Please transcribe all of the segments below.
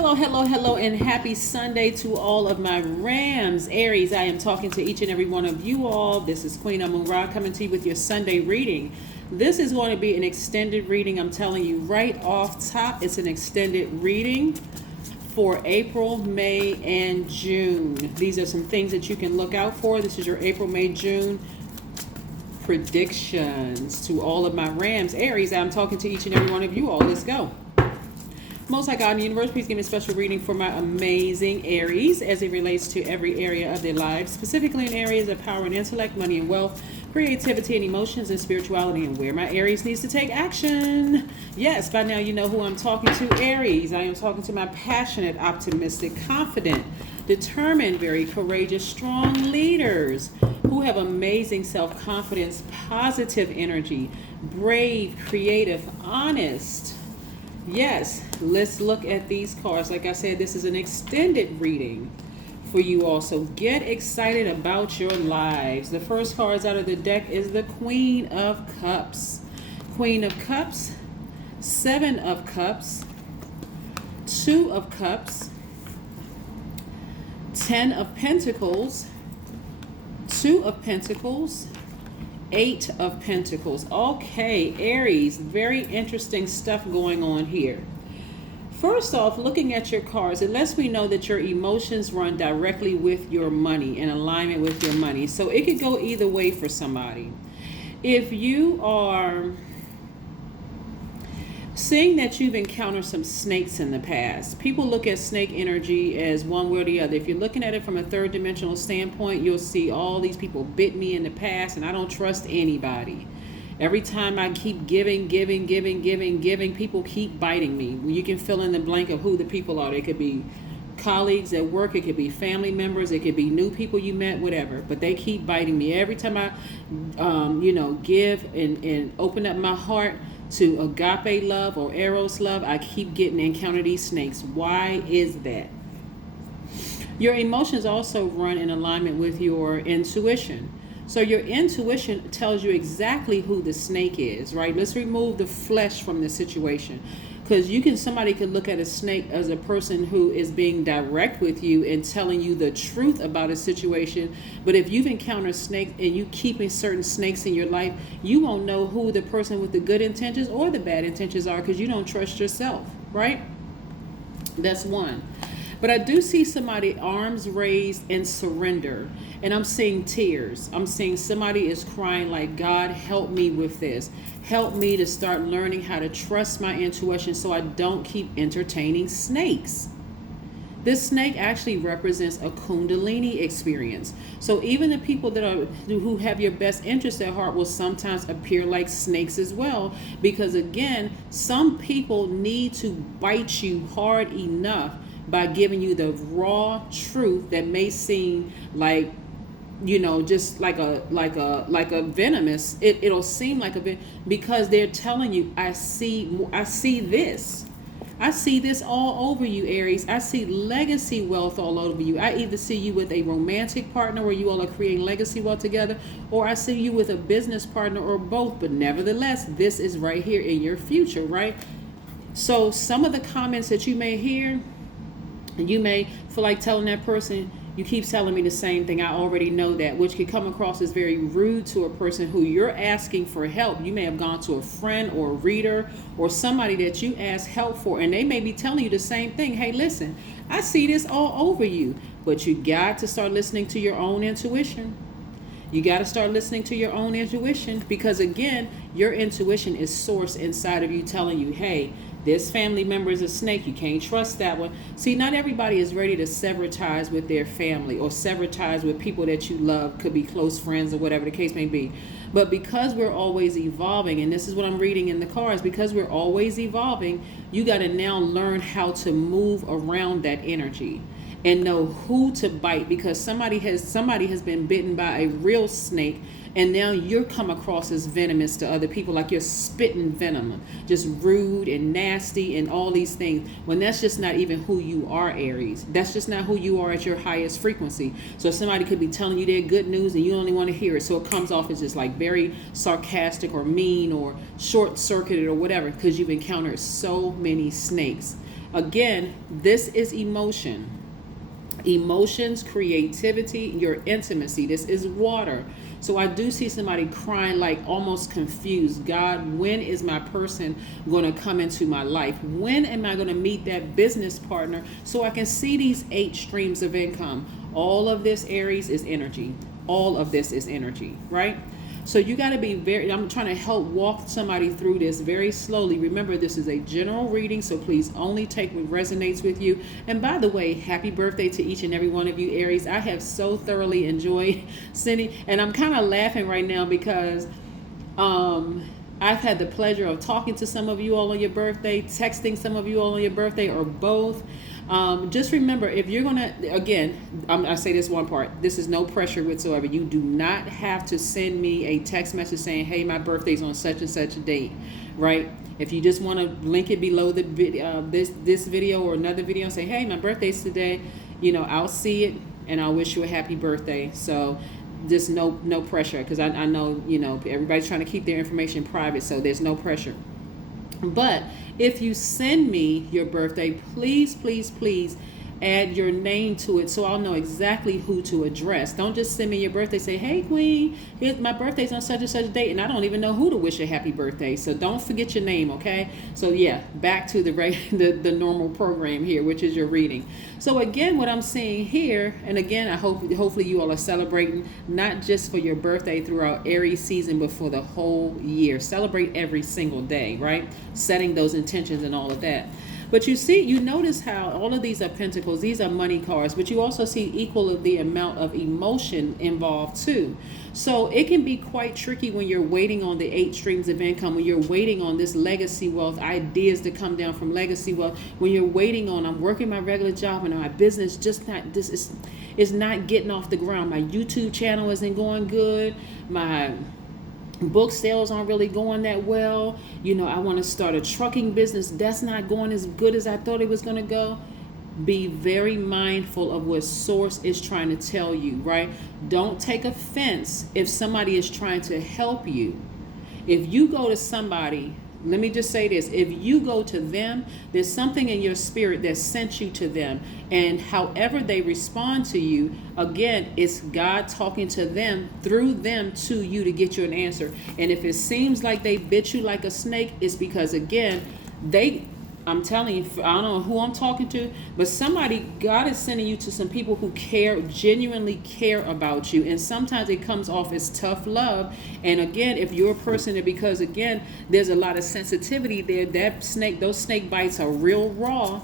Hello, hello, hello, and happy Sunday to all of my Rams. Aries, I am talking to each and every one of you all. This is Queen Amun Ra coming to you with your Sunday reading. This is going to be an extended reading. I'm telling you right off top, it's an extended reading for April, May, and June. These are some things that you can look out for. This is your April, May, June predictions to all of my Rams. Aries, I'm talking to each and every one of you all. Let's go. Most High God in the universe, please give me a special reading for my amazing Aries as it relates to every area of their lives, specifically in areas of power and intellect, money and wealth, creativity and emotions, and spirituality, and where my Aries needs to take action. Yes, by now you know who I'm talking to, Aries. I am talking to my passionate, optimistic, confident, determined, very courageous, strong leaders who have amazing self-confidence, positive energy, brave, creative, honest. Yes, let's look at these cards. Like I said, this is an extended reading for you all. So get excited about your lives. The first cards out of the deck is the Queen of Cups. Queen of Cups, Seven of Cups, Two of Cups, Ten of Pentacles, Two of Pentacles, Eight of Pentacles. Okay, Aries, very interesting stuff going on here. First off, looking at your cards, it lets me know that your emotions run directly with your money, in alignment with your money. So it could go either way for somebody. If you are seeing that you've encountered some snakes in the past, people look at snake energy as one way or the other. If you're looking at it from a third dimensional standpoint, you'll see all these people bit me in the past and I don't trust anybody. Every time I keep giving, people keep biting me. You can fill in the blank of who the people are. They could be colleagues at work, it could be family members, it could be new people you met, whatever, but they keep biting me. Every time I give and open up my heart to agape love or eros love, I keep getting encounter these snakes. Why is that? Your emotions also run in alignment with your intuition. So your intuition tells you exactly who the snake is, right? Let's remove the flesh from the situation. Because somebody could look at a snake as a person who is being direct with you and telling you the truth about a situation. But if you've encountered snakes and you keeping certain snakes in your life, you won't know who the person with the good intentions or the bad intentions are because you don't trust yourself, right? That's one. But I do see somebody arms raised in surrender. And I'm seeing tears. I'm seeing somebody is crying like, God, help me with this. Help me to start learning how to trust my intuition so I don't keep entertaining snakes. This snake actually represents a Kundalini experience. So even the people who have your best interest at heart will sometimes appear like snakes as well. Because again, some people need to bite you hard enough by giving you the raw truth that may seem like, just like a venomous. It'll seem like a because they're telling you, I see this. I see this all over you, Aries. I see legacy wealth all over you. I either see you with a romantic partner where you all are creating legacy wealth together, or I see you with a business partner, or both. But nevertheless, this is right here in your future, right? So some of the comments that you may hear, you may feel like telling that person, you keep telling me the same thing, I already know that, which could come across as very rude to a person who you're asking for help. You may have gone to a friend or a reader or somebody that you ask help for, and they may be telling you the same thing. Hey, listen, I see this all over you, but you got to start listening to your own intuition. You got to start listening to your own intuition, because again, your intuition is source inside of you telling you, hey, this family member is a snake. You can't trust that one. See, not everybody is ready to sever ties with their family or sever ties with people that you love. Could be close friends or whatever the case may be. But because we're always evolving, and this is what I'm reading in the cards, because we're always evolving, you got to now learn how to move around that energy and know who to bite, because somebody has been bitten by a real snake, and now you're come across as venomous to other people, like you're spitting venom, just rude and nasty and all these things, when that's just not even who you are, Aries. That's just not who you are at your highest frequency. So somebody could be telling you their good news and you only want to hear it, so it comes off as just like very sarcastic or mean or short-circuited or whatever, because you've encountered so many snakes. Again, this is emotion. Emotions, creativity, your intimacy. This is water. So I do see somebody crying, like almost confused. God, when is my person going to come into my life? When am I going to meet that business partner so I can see these 8 streams of income? All of this, Aries, is energy. All of this is energy, right? So you got to be very, I'm trying to help walk somebody through this very slowly. Remember, this is a general reading, so please only take what resonates with you. And by the way, happy birthday to each and every one of you, Aries. I have so thoroughly enjoyed sending, and I'm kind of laughing right now because I've had the pleasure of talking to some of you all on your birthday, texting some of you all on your birthday, or both. Just remember, if you're going to, again, I say this one part, this is no pressure whatsoever. You do not have to send me a text message saying, hey, my birthday's on such and such a date, right? If you just want to link it below the this video or another video and say, hey, my birthday's today, I'll see it and I'll wish you a happy birthday. So just no pressure, because I know, everybody's trying to keep their information private, so there's no pressure. But if you send me your birthday, please, please, please add your name to it so I'll know exactly who to address. Don't just send me your birthday, say, hey, Queen, my birthday's on such and such a date, and I don't even know who to wish a happy birthday. So don't forget your name, okay? So yeah, back to the normal program here, which is your reading. So again, what I'm seeing here, and again, hopefully you all are celebrating not just for your birthday throughout Aries season, but for the whole year. Celebrate every single day, right? Setting those intentions and all of that. But you notice how all of these are pentacles, these are money cards, but you also see equal of the amount of emotion involved too. So it can be quite tricky when you're waiting on the 8 streams of income, when you're waiting on this legacy wealth, ideas to come down from legacy wealth, when you're waiting on, I'm working my regular job and my business is not getting off the ground. My YouTube channel isn't going good. My book sales aren't really going that well. I want to start a trucking business. That's not going as good as I thought it was going to go. Be very mindful of what source is trying to tell you, right? Don't take offense if somebody is trying to help you. If you go to somebody, let me just say this, if you go to them, there's something in your spirit that sent you to them, and however they respond to you, again, it's God talking to them through them to you to get you an answer. And if it seems like they bit you like a snake, it's because, again, I'm telling you, I don't know who I'm talking to, but God is sending you to some people who genuinely care about you. And sometimes it comes off as tough love. And again, if you're a person that, because again, there's a lot of sensitivity there, those snake bites are real raw.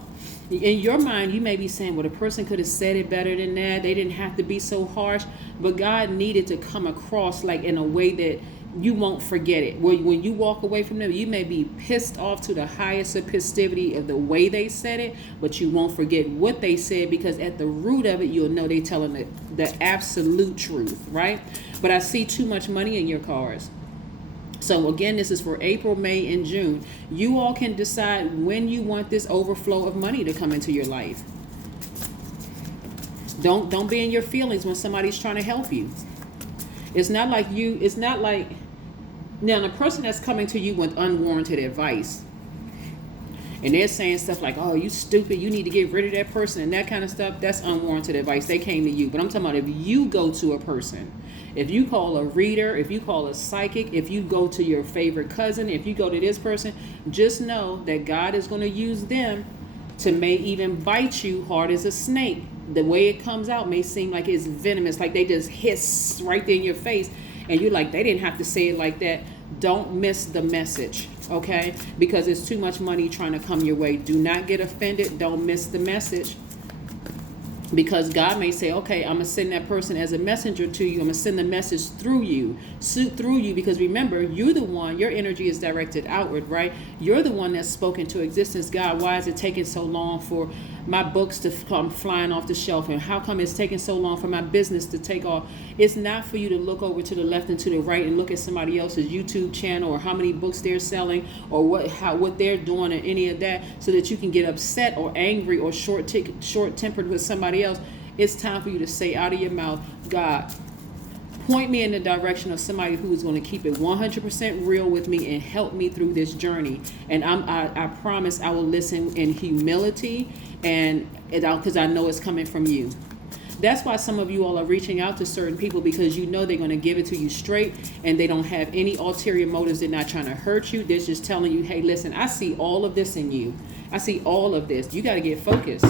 In your mind, you may be saying, well, the person could have said it better than that. They didn't have to be so harsh. But God needed to come across like in a way that you won't forget it. When you walk away from them, you may be pissed off to the highest of festivity of the way they said it, but you won't forget what they said, because at the root of it, you'll know they're telling the absolute truth, right? But I see too much money in your cards. So again, this is for April, May, and June. You all can decide when you want this overflow of money to come into your life. Don't be in your feelings when somebody's trying to help you. It's not like now the person that's coming to you with unwarranted advice, and they're saying stuff like, oh, you stupid, you need to get rid of that person and that kind of stuff, that's unwarranted advice. They came to you. But I'm talking about if you go to a person, if you call a reader, if you call a psychic, if you go to your favorite cousin, if you go to this person, just know that God is going to use them to may even bite you hard as a snake. The way it comes out may seem like it's venomous, like they just hiss right there in your face, and you're like, they didn't have to say it like that. Don't miss the message, okay? Because it's too much money trying to come your way. Do not get offended. Don't miss the message. Because God may say, okay, I'm going to send that person as a messenger to you. I'm going to send the message through you. Because remember, you're the one, your energy is directed outward, right? You're the one that's spoken to existence. God, why is it taking so long for my books to come flying off the shelf? And how come it's taking so long for my business to take off? It's not for you to look over to the left and to the right and look at somebody else's YouTube channel or how many books they're selling or what they're doing or any of that, so that you can get upset or angry or short-tempered with somebody else. It's time for you to say out of your mouth, God, Point me in the direction of somebody who is going to keep it 100% real with me and help me through this journey. And I promise I will listen in humility, and because I know it's coming from you. That's why some of you all are reaching out to certain people, because you know they're going to give it to you straight, and they don't have any ulterior motives. They're not trying to hurt you. They're just telling you, hey, listen, I see all of this in you. I see all of this. You got to get focused,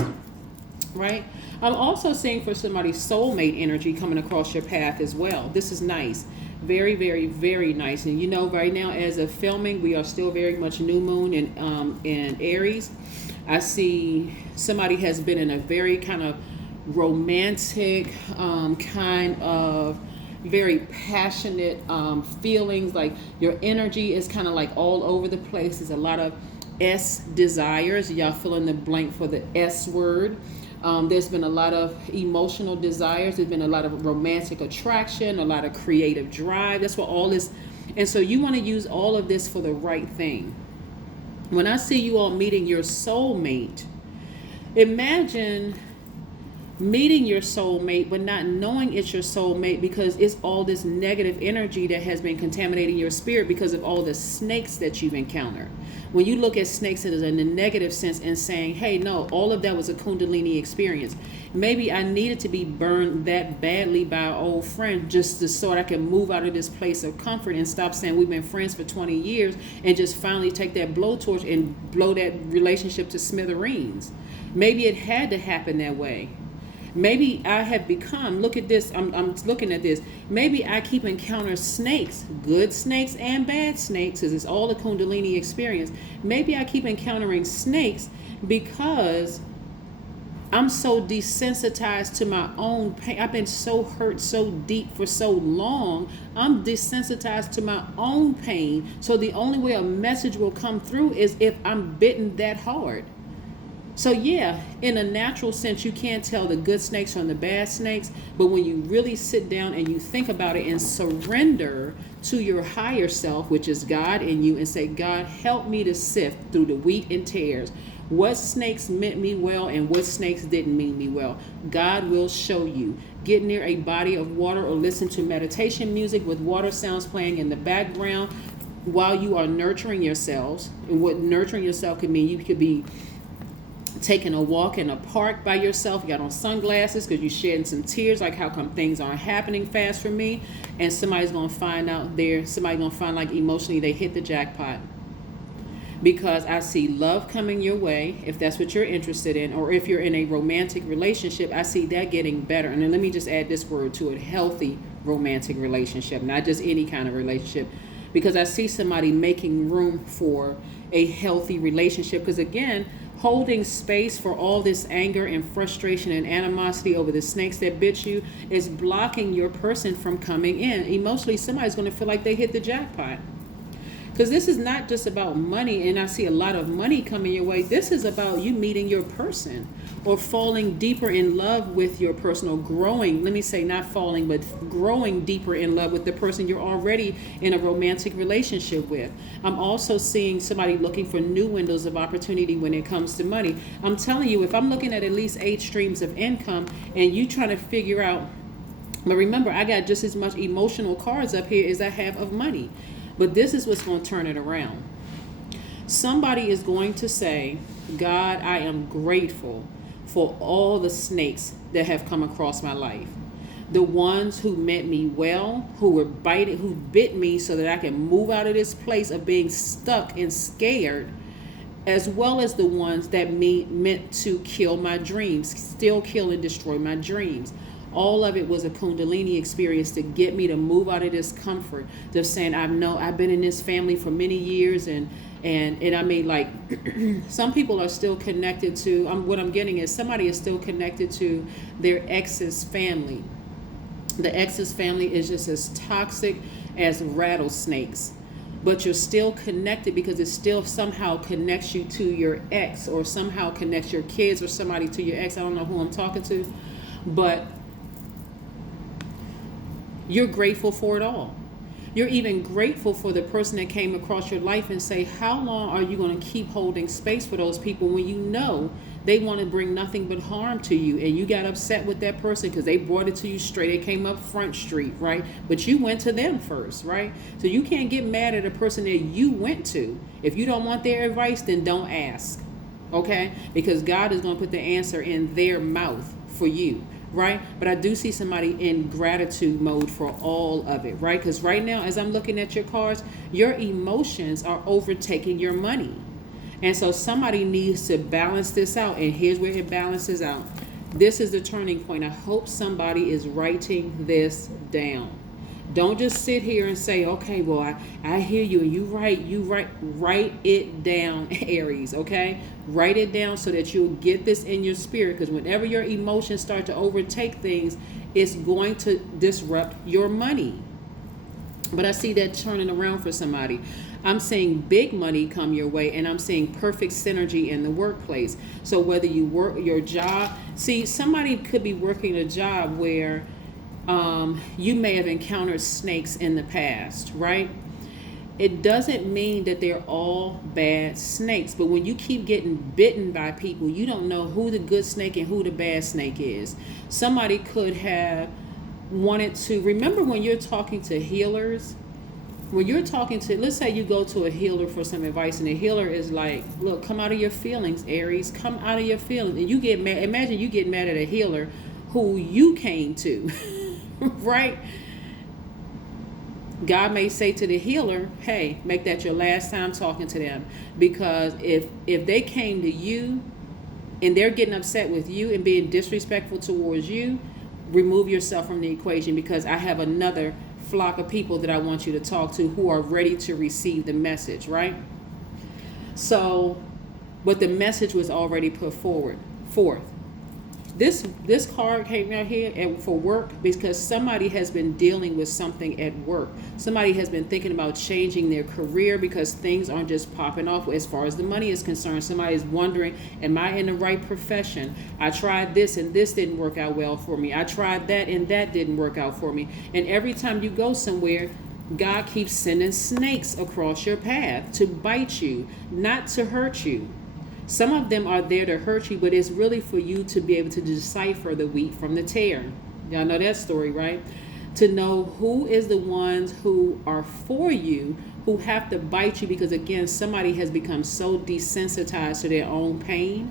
right? I'm also seeing for somebody's soulmate energy coming across your path as well. This is nice. Very, very, very nice. And you know, right now as of filming, we are still very much new moon in Aries. I see somebody has been in a very kind of romantic, kind of very passionate feelings. Like your energy is kind of like all over the place. There's a lot of S desires. Y'all fill in the blank for the S word. There's been a lot of emotional desires. There's been a lot of romantic attraction, a lot of creative drive. That's what all this. And so you want to use all of this for the right thing. When I see you all meeting your soulmate, imagine meeting your soulmate but not knowing it's your soulmate, because it's all this negative energy that has been contaminating your spirit because of all the snakes that you've encountered. When you look at snakes in a negative sense and saying, hey, no, all of that was a Kundalini experience. Maybe I needed to be burned that badly by an old friend just so I can move out of this place of comfort and stop saying we've been friends for 20 years and just finally take that blowtorch and blow that relationship to smithereens. Maybe it had to happen that way. Maybe I have become, look at this, I'm looking at this. Maybe I keep encountering snakes, good snakes and bad snakes, because it's all a Kundalini experience. Maybe I keep encountering snakes because I'm so desensitized to my own pain. I've been so hurt so deep for so long. I'm desensitized to my own pain. So the only way a message will come through is if I'm bitten that hard. So yeah, in a natural sense, you can't tell the good snakes from the bad snakes. But when you really sit down and you think about it and surrender to your higher self, which is God in you, and say, God, help me to sift through the wheat and tares. What snakes meant me well and what snakes didn't mean me well. God will show you. Get near a body of water or listen to meditation music with water sounds playing in the background while you are nurturing yourselves. And what nurturing yourself could mean, you could be taking a walk in a park by yourself. You got on sunglasses because you're shedding some tears, like how come things aren't happening fast for me. And somebody's going to find out there, somebody's going to find like emotionally they hit the jackpot. Because I see love coming your way, if that's what you're interested in, or if you're in a romantic relationship, I see that getting better. And then let me just add this word to it, healthy romantic relationship, not just any kind of relationship. Because I see somebody making room for a healthy relationship. Because again, holding space for all this anger and frustration and animosity over the snakes that bit you is blocking your person from coming in. Emotionally, somebody's going to feel like they hit the jackpot. Because this is not just about money, and I see a lot of money coming your way. This is about you meeting your person or falling deeper in love with your person, or growing, let me say not falling, but growing deeper in love with the person you're already in a romantic relationship with. I'm also seeing somebody looking for new windows of opportunity when it comes to money. I'm telling you, if I'm looking at least 8 streams of income and you trying to figure out, but remember, I got just as much emotional cards up here as I have of money. But this is what's going to turn it around. Somebody is going to say, God, I am grateful for all the snakes that have come across my life. The ones who meant me well, who bit me so that I can move out of this place of being stuck and scared, as well as the ones that meant to kill my dreams, still kill and destroy my dreams. All of it was a Kundalini experience to get me to move out of this comfort. Just saying, I've been in this family for many years, and I mean, like, some people are still connected to. What I'm getting is somebody is still connected to their ex's family. The ex's family is just as toxic as rattlesnakes, but you're still connected because it still somehow connects you to your ex, or somehow connects your kids or somebody to your ex. I don't know who I'm talking to, but you're grateful for it all, You're even grateful for the person that came across your life and say, how long are you going to keep holding space for those people when you know they want to bring nothing but harm to you, and you got upset with that person because they brought it to you straight. They came up Front Street, right? But you went to them first, right? So you can't get mad at a person that you went to. If you don't want their advice, then don't ask, okay? Because God is going to put the answer in their mouth for you, right? But I do see somebody in gratitude mode for all of it, right? Because right now, as I'm looking at your cards, your emotions are overtaking your money. And so somebody needs to balance this out. And here's where it balances out. This is the turning point. I hope somebody is writing this down. Don't just sit here and say, okay, well, I hear you and you write it down, Aries, okay? Write it down so that you'll get this in your spirit, because whenever your emotions start to overtake things, it's going to disrupt your money. But I see that turning around for somebody. I'm seeing big money come your way, and I'm seeing perfect synergy in the workplace. So whether you work your job, see, somebody could be working a job where you may have encountered snakes in the past, right? It doesn't mean that they're all bad snakes, but when you keep getting bitten by people, you don't know who the good snake and who the bad snake is. Somebody could have wanted to, remember when you're talking to healers, when you're talking to, let's say you go to a healer for some advice, and the healer is like, look, come out of your feelings, Aries, come out of your feelings. And you get mad. Imagine you get mad at a healer who you came to, right? God may say to the healer, hey, make that your last time talking to them. Because if they came to you and they're getting upset with you and being disrespectful towards you, remove yourself from the equation, because I have another flock of people that I want you to talk to who are ready to receive the message, right? So, but the message was already put forth. This card came out here and for work, because somebody has been dealing with something at work. Somebody has been thinking about changing their career because things aren't just popping off as far as the money is concerned. Somebody is wondering, am I in the right profession? I tried this and this didn't work out well for me. I tried that and that didn't work out for me. And every time you go somewhere, God keeps sending snakes across your path to bite you, not to hurt you. Some of them are there to hurt you, but it's really for you to be able to decipher the wheat from the tare. Y'all know that story, right? To know who is the ones who are for you, who have to bite you, because again, somebody has become so desensitized to their own pain.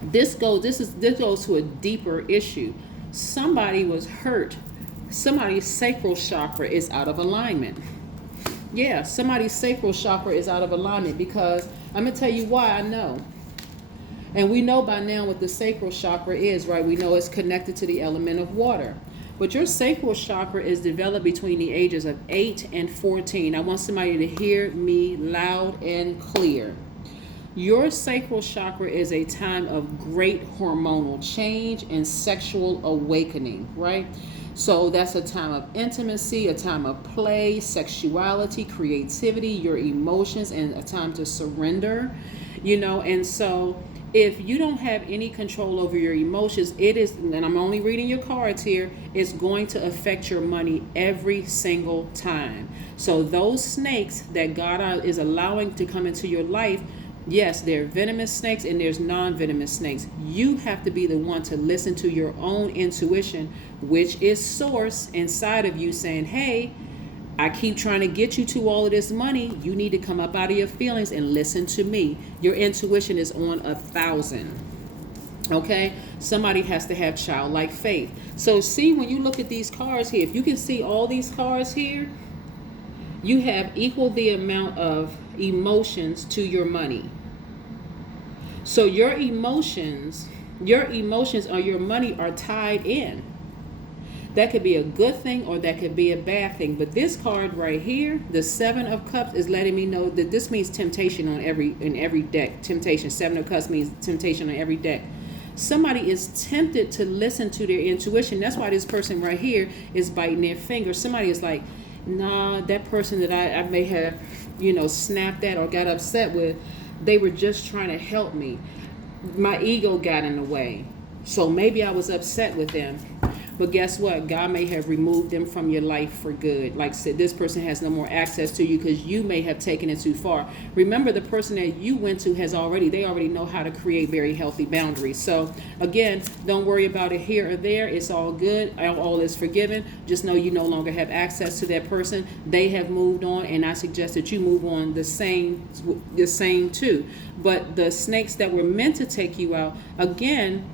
This goes to a deeper issue. Somebody was hurt. Somebody's sacral chakra is out of alignment. Yeah, somebody's sacral chakra is out of alignment, because I'm going to tell you why I know. And we know by now what the sacral chakra is, right? We know it's connected to the element of water. But your sacral chakra is developed between the ages of 8 and 14. I want somebody to hear me loud and clear. Your sacral chakra is a time of great hormonal change and sexual awakening, right? So that's a time of intimacy, a time of play, sexuality, creativity, your emotions, and a time to surrender, and so if you don't have any control over your emotions, it is, and I'm only reading your cards here, it's going to affect your money every single time. So those snakes that God is allowing to come into your life, yes, there are venomous snakes and there's non-venomous snakes. You have to be the one to listen to your own intuition, which is source inside of you saying, hey, I keep trying to get you to all of this money. You need to come up out of your feelings and listen to me. Your intuition is on 1,000. Okay? Somebody has to have childlike faith. So see, when you look at these cards here, if you can see all these cards here, you have equal the amount of emotions to your money. So your emotions or your money are tied in. That could be a good thing or that could be a bad thing. But this card right here, the 7 of Cups, is letting me know that this means temptation in every deck. Temptation. 7 of Cups means temptation on every deck. Somebody is tempted to listen to their intuition. That's why this person right here is biting their finger. Somebody is like, nah, that person that I may have, snapped at or got upset with, they were just trying to help me. My ego got in the way. So maybe I was upset with them. But guess what? God may have removed them from your life for good. Like I said, this person has no more access to you because you may have taken it too far. Remember, the person that you went to they already know how to create very healthy boundaries. So again, don't worry about it here or there. It's all good. All is forgiven. Just know you no longer have access to that person. They have moved on, and I suggest that you move on the same too. But the snakes that were meant to take you out, again,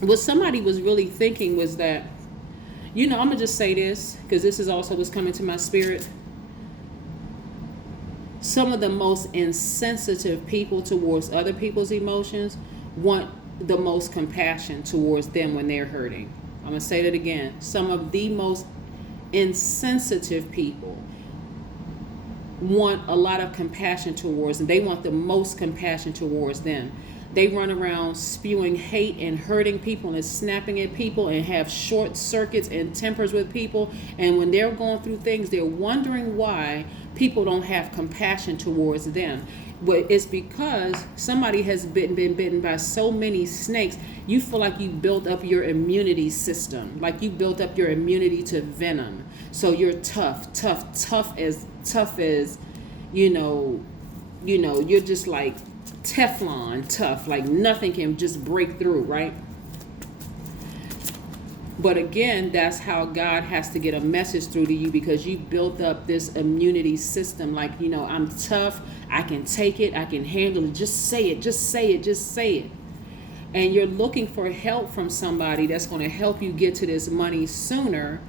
what somebody was really thinking was that, I'm going to just say this because this is also what's coming to my spirit. Some of the most insensitive people towards other people's emotions want the most compassion towards them when they're hurting. I'm going to say that again. Some of the most insensitive people want a lot of compassion towards them. They want the most compassion towards them. They run around spewing hate and hurting people and snapping at people and have short circuits and tempers with people. And when they're going through things, they're wondering why people don't have compassion towards them. But it's because somebody has been bitten by so many snakes. You feel like you built up your immunity system, like you built up your immunity to venom. So you're tough as you're just like Teflon tough, like nothing can just break through, right? But again, that's how God has to get a message through to you, because you built up this immunity system. Like, I'm tough, I can take it, I can handle it. Just say it. And you're looking for help from somebody that's going to help you get to this money sooner.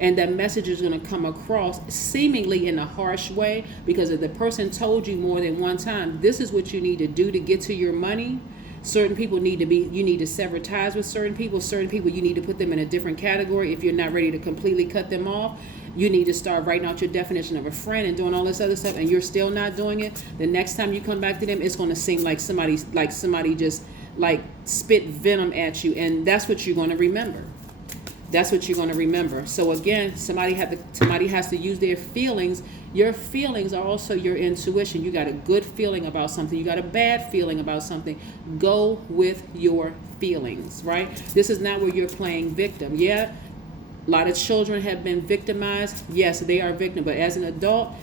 And that message is going to come across seemingly in a harsh way, because if the person told you more than one time, this is what you need to do to get to your money. Certain people you need to sever ties with certain people. Certain people, you need to put them in a different category. If you're not ready to completely cut them off, you need to start writing out your definition of a friend and doing all this other stuff, and you're still not doing it. The next time you come back to them, it's going to seem like somebody just like spit venom at you. And that's what you're going to remember. So again, somebody has to use their feelings. Your feelings are also your intuition. You got a good feeling about something. You got a bad feeling about something. Go with your feelings, right? This is not where you're playing victim. Yeah, a lot of children have been victimized. Yes, they are victim. But as an adult,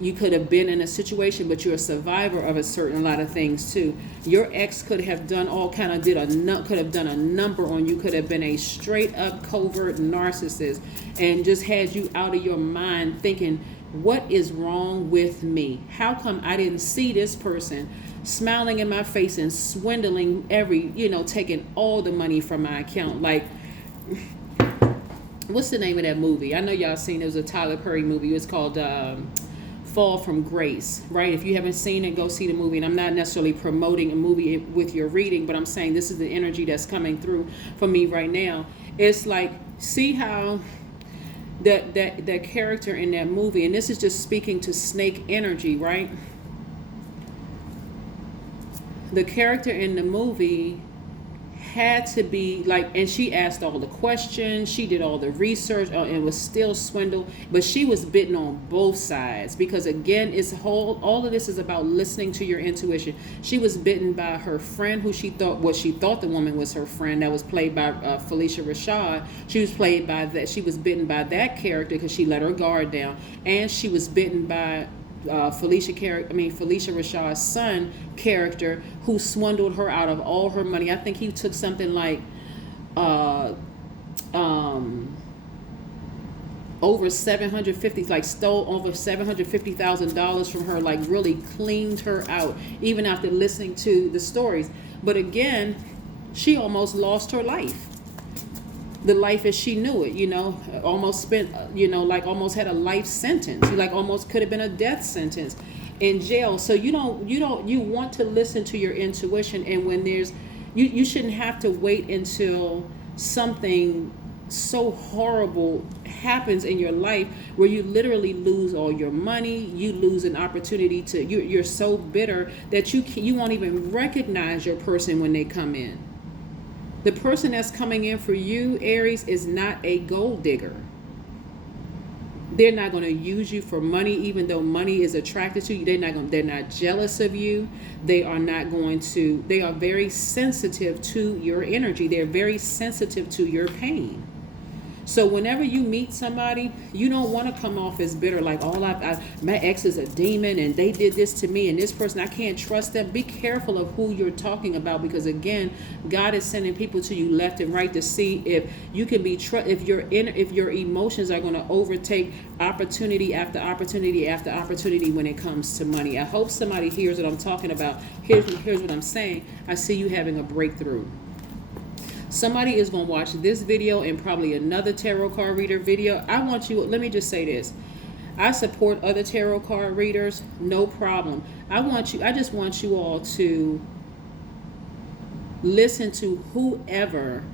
you could have been in a situation, but you're a survivor of a lot of things too. Your ex could have done could have done a number on you, could have been a straight up covert narcissist and just had you out of your mind thinking, what is wrong with me? How come I didn't see this person smiling in my face and swindling taking all the money from my account? Like, what's the name of that movie? I know y'all seen it. Was a Tyler Perry movie. It's called Fall from Grace, right? If you haven't seen it, go see the movie. And I'm not necessarily promoting a movie with your reading, but I'm saying this is the energy that's coming through for me right now. It's like, see how that character in that movie, and this is just speaking to snake energy, right? The character in the movie had to be like, and she asked all the questions, she did all the research, and was still swindled, but she was bitten on both sides, because again, all of this is about listening to your intuition. She was bitten by her friend, who she thought the woman was her friend, that was played by Felicia Rashad. She was bitten by that character because she let her guard down, and she was bitten by Felicia Rashad's son character, who swindled her out of all her money. I think he took something like over $750, like stole over $750,000 from her, like really cleaned her out, even after listening to the stories. But again, she almost lost her life. The life as she knew it, almost spent, almost had a life sentence. Like almost could have been a death sentence in jail. So you want to listen to your intuition. And when you shouldn't have to wait until something so horrible happens in your life where you literally lose all your money, you lose an opportunity you're so bitter that you won't even recognize your person when they come in. The person that's coming in for you, Aries, is not a gold digger. They're not going to use you for money, even though money is attracted to you. They're not jealous of you. They are very sensitive to your energy. They're very sensitive to your pain. So whenever you meet somebody, you don't want to come off as bitter, like, my ex is a demon and they did this to me and this person, I can't trust them. Be careful of who you're talking about, because again, God is sending people to you left and right to see if you can be if your emotions are going to overtake opportunity after opportunity after opportunity when it comes to money. I hope somebody hears what I'm talking about. Here's what I'm saying. I see you having a breakthrough. Somebody is going to watch this video and probably another tarot card reader video. Let me just say this. I support other tarot card readers, no problem. I just want you all to listen to whoever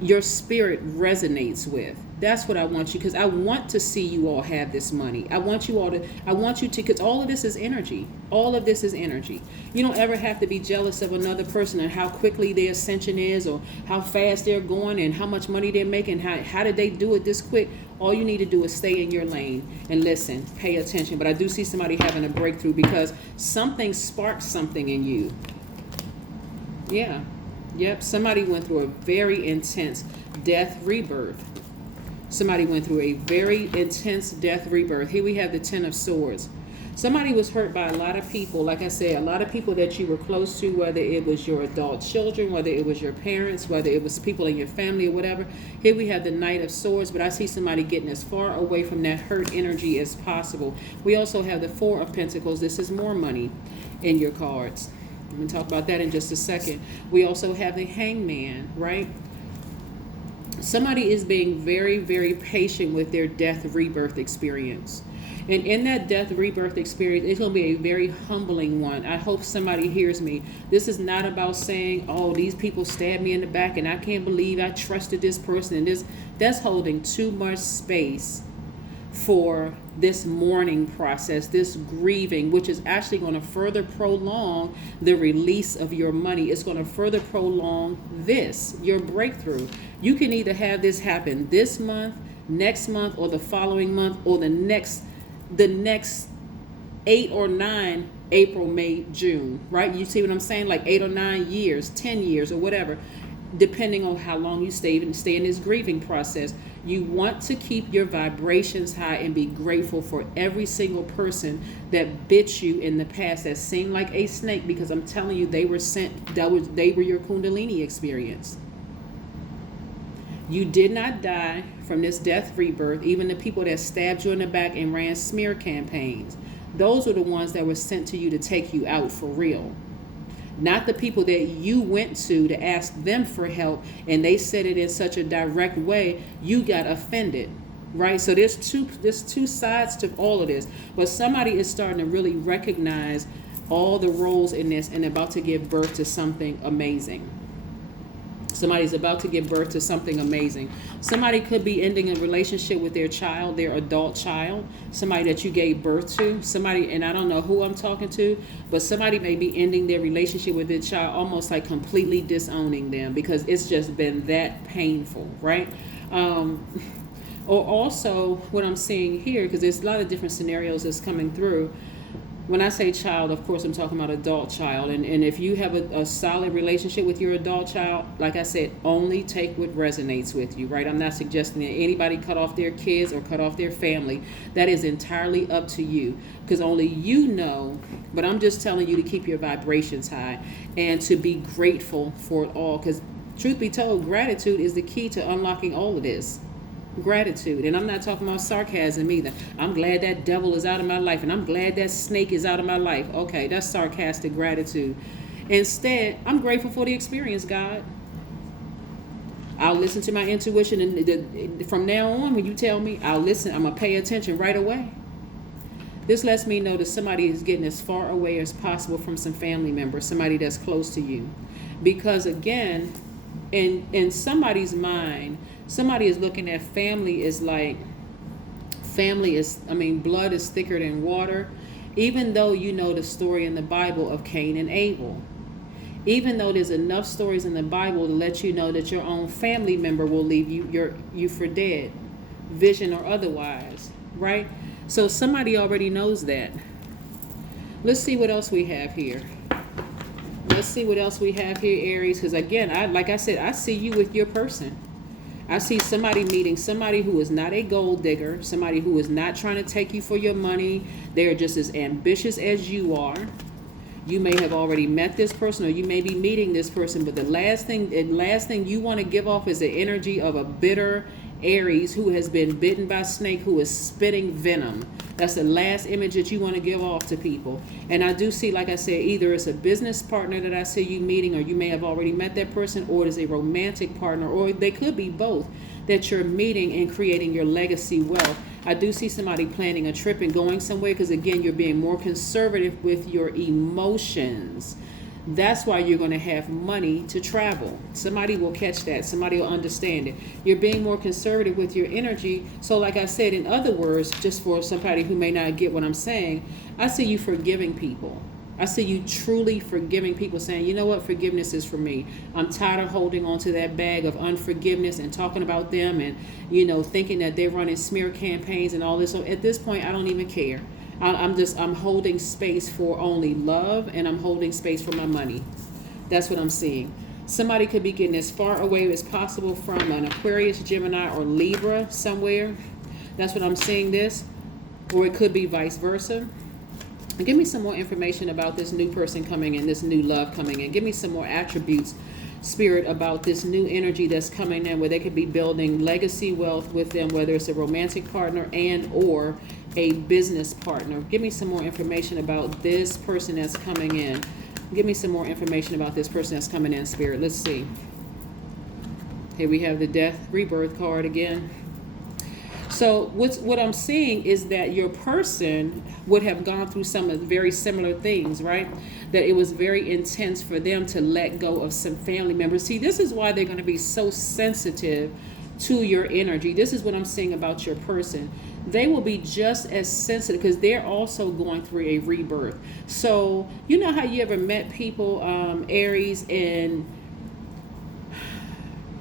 your spirit resonates with. That's what I want you, because I want to see you all have this money. I want you to, because all of this is energy. All of this is energy. You don't ever have to be jealous of another person and how quickly their ascension is, or how fast they're going and how much money they're making. How did they do it this quick? All you need to do is stay in your lane and listen, pay attention. But I do see somebody having a breakthrough, because something sparks something in you. Yeah. Yep. Somebody went through a very intense death rebirth. Somebody went through a very intense death rebirth. Here we have the 10 of Swords. Somebody was hurt by a lot of people. Like I said, a lot of people that you were close to, whether it was your adult children, whether it was your parents, whether it was people in your family or whatever. Here we have the Knight of Swords, but I see somebody getting as far away from that hurt energy as possible. We also have the Four of Pentacles. This is more money in your cards. I'm going to talk about that in just a second. We also have the Hangman, right? Somebody is being very, very patient with their death rebirth experience. And in that death rebirth experience, it's going to be a very humbling one. I hope somebody hears me. This is not about saying, oh, these people stabbed me in the back and I can't believe I trusted this person. And that's holding too much space for this mourning process, this grieving, which is actually going to further prolong the release of your money. It's going to further prolong your breakthrough. You can either have this happen this month, next month, or the following month, or the next 8 or 9, April, May, June, right? You see what I'm saying? Like 8 or 9 years, 10 years, or whatever, depending on how long you stay in this grieving process. You want to keep your vibrations high and be grateful for every single person that bit you in the past, that seemed like a snake, because I'm telling you, they were your Kundalini experience. You did not die from this death rebirth. Even the people that stabbed you in the back and ran smear campaigns, those were the ones that were sent to you to take you out for real. Not the people that you went to ask them for help, and they said it in such a direct way, you got offended, right? So there's two sides to all of this. But somebody is starting to really recognize all the roles in this and about to give birth to something amazing. Somebody's about to give birth to something amazing. Somebody could be ending a relationship with their child, their adult child, somebody that you gave birth to, somebody, and I don't know who I'm talking to, but somebody may be ending their relationship with their child, almost like completely disowning them, because it's just been that painful, right? Or also what I'm seeing here, because there's a lot of different scenarios that's coming through. When I say child, of course, I'm talking about adult child. And if you have a solid relationship with your adult child, like I said, only take what resonates with you, right? I'm not suggesting that anybody cut off their kids or cut off their family. That is entirely up to you, because only you know. But I'm just telling you to keep your vibrations high and to be grateful for it all, because truth be told, gratitude is the key to unlocking all of this. Gratitude. And I'm not talking about sarcasm either. I'm glad that devil is out of my life, and I'm glad that snake is out of my life. Okay, that's sarcastic gratitude. Instead, I'm grateful for the experience, God. I'll listen to my intuition, and from now on, when you tell me, I'll listen. I'm going to pay attention right away. This lets me know that somebody is getting as far away as possible from some family member, somebody that's close to you. Because again, in somebody's mind, somebody is looking at family is like, blood is thicker than water. Even though you know the story in the Bible of Cain and Abel. Even though there's enough stories in the Bible to let you know that your own family member will leave you for dead, vision or otherwise, right? So somebody already knows that. Let's see what else we have here. Let's see what else we have here, Aries. Because again, like I said, I see you with your person. I see somebody meeting somebody who is not a gold digger, somebody who is not trying to take you for your money. They're just as ambitious as you are. You may have already met this person, or you may be meeting this person, but the last thing you want to give off is the energy of a bitter Aries who has been bitten by a snake, who is spitting venom. That's the last image that you want to give off to people. And I do see, like I said, either it's a business partner that I see you meeting, or you may have already met that person, or it is a romantic partner, or they could be both that you're meeting and creating your legacy wealth. I do see somebody planning a trip and going somewhere, because again, you're being more conservative with your emotions. That's why you're going to have money to travel. Somebody will catch that. Somebody will understand it. You're being more conservative with your energy. So like I said, in other words, just for somebody who may not get what I'm saying, I see you forgiving people. I see you truly forgiving people, saying, you know what, forgiveness is for me. I'm tired of holding on to that bag of unforgiveness and talking about them and, thinking that they're running smear campaigns and all this. So at this point, I don't even care. I'm holding space for only love, and I'm holding space for my money. That's what I'm seeing. Somebody could be getting as far away as possible from an Aquarius, Gemini, or Libra somewhere. That's what I'm seeing this. Or it could be vice versa. And give me some more information about this new person coming in, this new love coming in. Give me some more attributes, Spirit, about this new energy that's coming in, where they could be building legacy wealth with them, whether it's a romantic partner and or a business partner. Give me some more information about this person that's coming in. Give me some more information about this person that's coming in, Spirit. Let's see. Here we have the Death Rebirth card again. So what I'm seeing is that your person would have gone through some of the very similar things, right? That it was very intense for them to let go of some family members. See, this is why they're going to be so sensitive to your energy. This is what I'm saying about your person. They will be just as sensitive because they're also going through a rebirth. So you know how you ever met people, Aries, and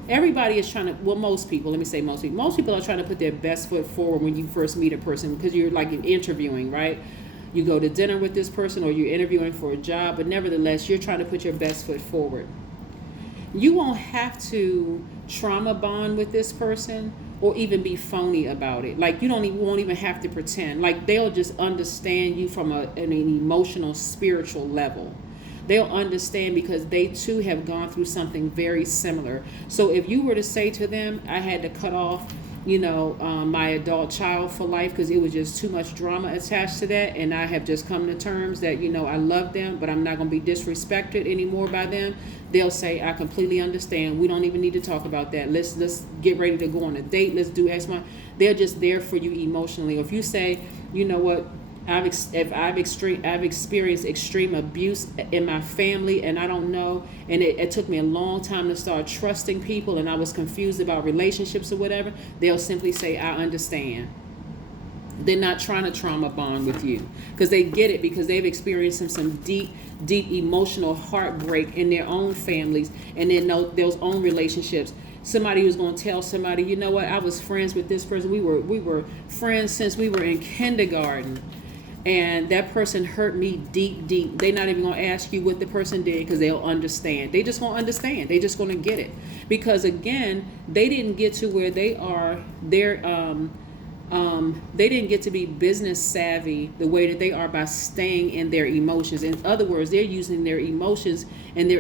everybody is trying to, well, most people are trying to put their best foot forward when you first meet a person, because you're like interviewing, right? You go to dinner with this person, or you're interviewing for a job, but nevertheless, you're trying to put your best foot forward. You won't have to trauma bond with this person or even be phony about it. Like, you won't even have to pretend. Like, they'll just understand you from an emotional, spiritual level. They'll understand because they too have gone through something very similar. So if you were to say to them, I had to cut off, my adult child for life because it was just too much drama attached to that, and I have just come to terms that, I love them, but I'm not going to be disrespected anymore by them, they'll say, I completely understand. We don't even need to talk about that. Let's get ready to go on a date. Let's do X, Y. They're just there for you emotionally. Or if you say, you know what, I've experienced extreme abuse in my family, and I don't know, and it took me a long time to start trusting people, and I was confused about relationships or whatever, they'll simply say, I understand. They're not trying to trauma bond with you because they get it, because they've experienced some deep emotional heartbreak in their own families and in those own relationships. Somebody was going to tell somebody, you know what, I was friends with this person. We were friends since we were in kindergarten. And that person hurt me deep. They're not even going to ask you what the person did because they'll understand. They just won't understand. They're just going to get it. Because, again, they didn't get to where they are. They didn't get to be business savvy the way that they are by staying in their emotions. In other words, they're using their emotions and their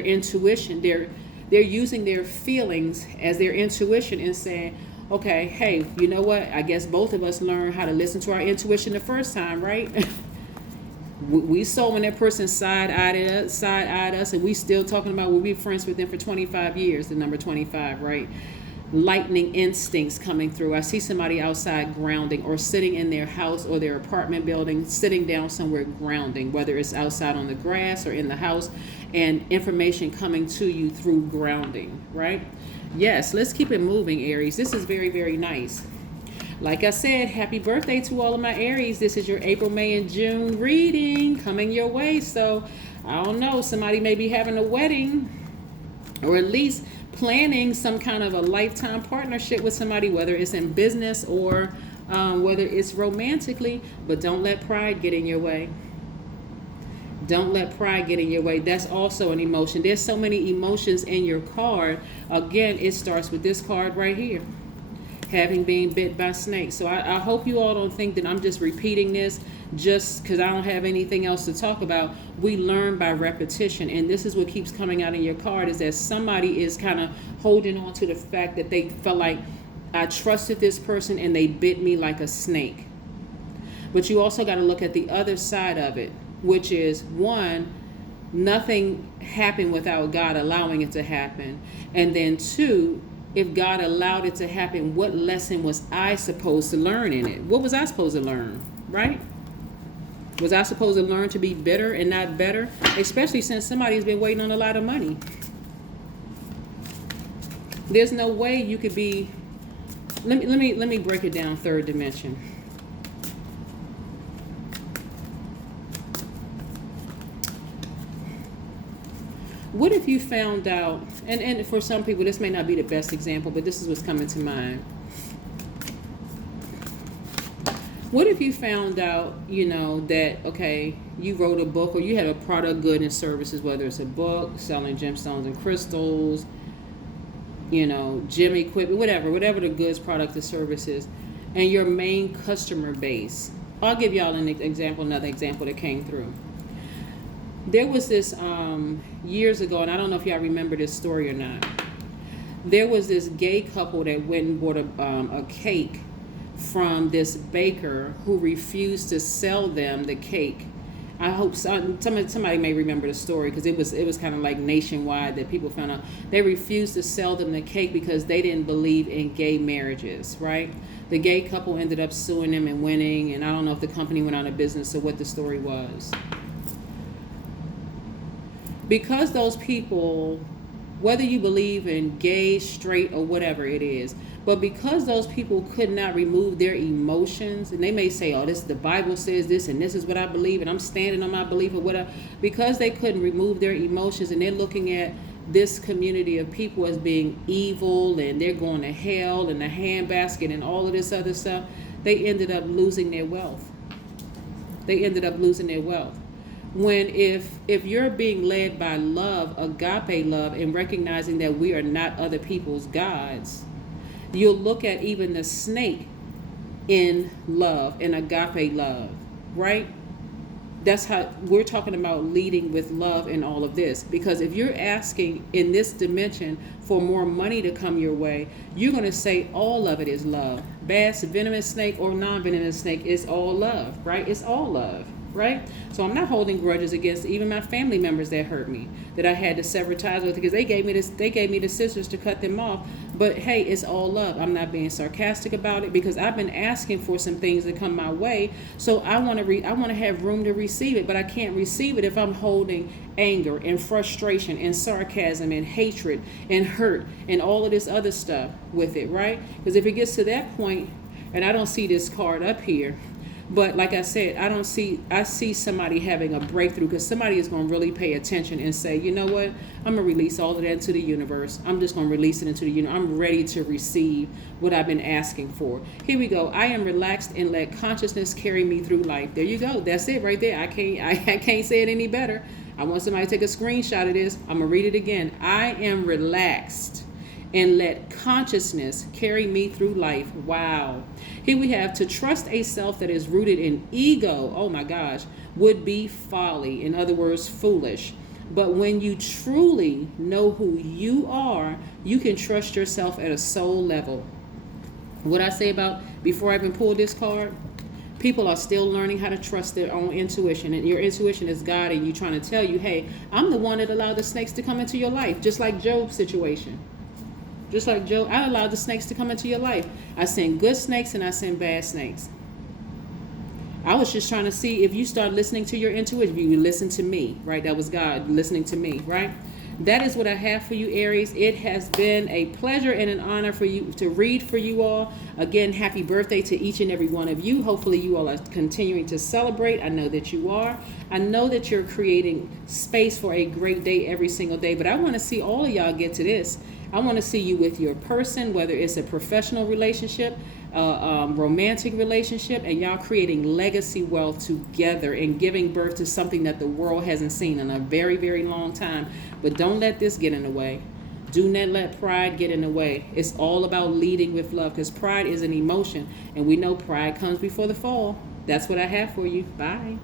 intuition. They're using their feelings as their intuition and saying, okay, hey, you know what? I guess both of us learned how to listen to our intuition the first time, right? We saw when that person side-eyed us, and we still talking about we'll be friends with them for 25 years, the number 25, right? Lightning instincts coming through. I see somebody outside grounding, or sitting in their house or their apartment building, sitting down somewhere grounding, whether it's outside on the grass or in the house, and information coming to you through grounding, right? Yes, let's keep it moving, Aries. This is very, very nice. Like I said, happy birthday to all of my Aries. This is your April, May, and June reading coming your way. So, I don't know, somebody may be having a wedding, or at least planning some kind of a lifetime partnership with somebody, whether it's in business or whether it's romantically, but don't let pride get in your way. Don't let pride get in your way. That's also an emotion. There's so many emotions in your card. Again, it starts with this card right here, having been bit by snakes. So I hope you all don't think that I'm just repeating this just because I don't have anything else to talk about. We learn by repetition, and this is what keeps coming out in your card, is that somebody is kind of holding on to the fact that they felt like, I trusted this person and they bit me like a snake. But you also got to look at the other side of it, which is, one, nothing happened without God allowing it to happen. And then two, if God allowed it to happen, what lesson was I supposed to learn in it? What was I supposed to learn, right? Was I supposed to learn to be bitter and not better? Especially since somebody's been waiting on a lot of money. There's no way you could be, let me break it down, third dimension. What if you found out, and for some people this may not be the best example, but this is what's coming to mind. What if you found out, that, okay, you wrote a book or you had a product, good, and services, whether it's a book, selling gemstones and crystals, gym equipment, whatever the goods, product, or services, and your main customer base. I'll give y'all another example that came through. There was this years ago, and I don't know if y'all remember this story or not. There was this gay couple that went and bought a cake from this baker who refused to sell them the cake. I hope somebody may remember the story, because it was kind of like nationwide that people found out. They refused to sell them the cake because they didn't believe in gay marriages, right? The gay couple ended up suing them and winning, and I don't know if the company went out of business or what the story was. Because those people, whether you believe in gay, straight, or whatever it is, but because those people could not remove their emotions, and they may say, oh, the Bible says this, and this is what I believe, and I'm standing on my belief, or whatever, because they couldn't remove their emotions, and they're looking at this community of people as being evil, and they're going to hell, and the handbasket, and all of this other stuff, they ended up losing their wealth. When if you're being led by love, agape love, and recognizing that we are not other people's gods, you'll look at even the snake in love, in agape love, right? That's how we're talking about leading with love in all of this. Because if you're asking in this dimension for more money to come your way, you're going to say all of it is love. Bass, venomous snake, or non-venomous snake, is all love, right? It's all love. Right? So I'm not holding grudges against even my family members that hurt me, that I had to sever ties with, because they gave me the scissors to cut them off. But hey, it's all love. I'm not being sarcastic about it, because I've been asking for some things to come my way. So I want to have room to receive it, but I can't receive it if I'm holding anger and frustration and sarcasm and hatred and hurt and all of this other stuff with it, right? Because if it gets to that point, and I don't see this card up here, but like I said, I see somebody having a breakthrough, because somebody is going to really pay attention and say, you know what, I'm going to release all of that into the universe. I'm just going to release it into the universe. I'm ready to receive what I've been asking for. Here we go. I am relaxed and let consciousness carry me through life. There you go. That's it right there. I can't say it any better. I want somebody to take a screenshot of this. I'm going to read it again. I am relaxed and let consciousness carry me through life. Wow. Here we have, to trust a self that is rooted in ego, oh my gosh, would be folly. In other words, foolish. But when you truly know who you are, you can trust yourself at a soul level. What I say about, before I even pulled this card, people are still learning how to trust their own intuition. And your intuition is God, and you trying to tell you, hey, I'm the one that allowed the snakes to come into your life, just like Job's situation. Just like Job, I allowed the snakes to come into your life. I send good snakes and I send bad snakes. I was just trying to see if you start listening to your intuition, if you listen to me, right? That was God listening to me, right? That is what I have for you, Aries. It has been a pleasure and an honor for you to read for you all. Again, happy birthday to each and every one of you. Hopefully you all are continuing to celebrate. I know that you are. I know that you're creating space for a great day every single day, but I want to see all of y'all get to this. I want to see you with your person, whether it's a professional relationship, romantic relationship, and y'all creating legacy wealth together and giving birth to something that the world hasn't seen in a very, very long time. But don't let this get in the way. Do not let pride get in the way. It's all about leading with love, because pride is an emotion, and we know pride comes before the fall. That's what I have for you. Bye.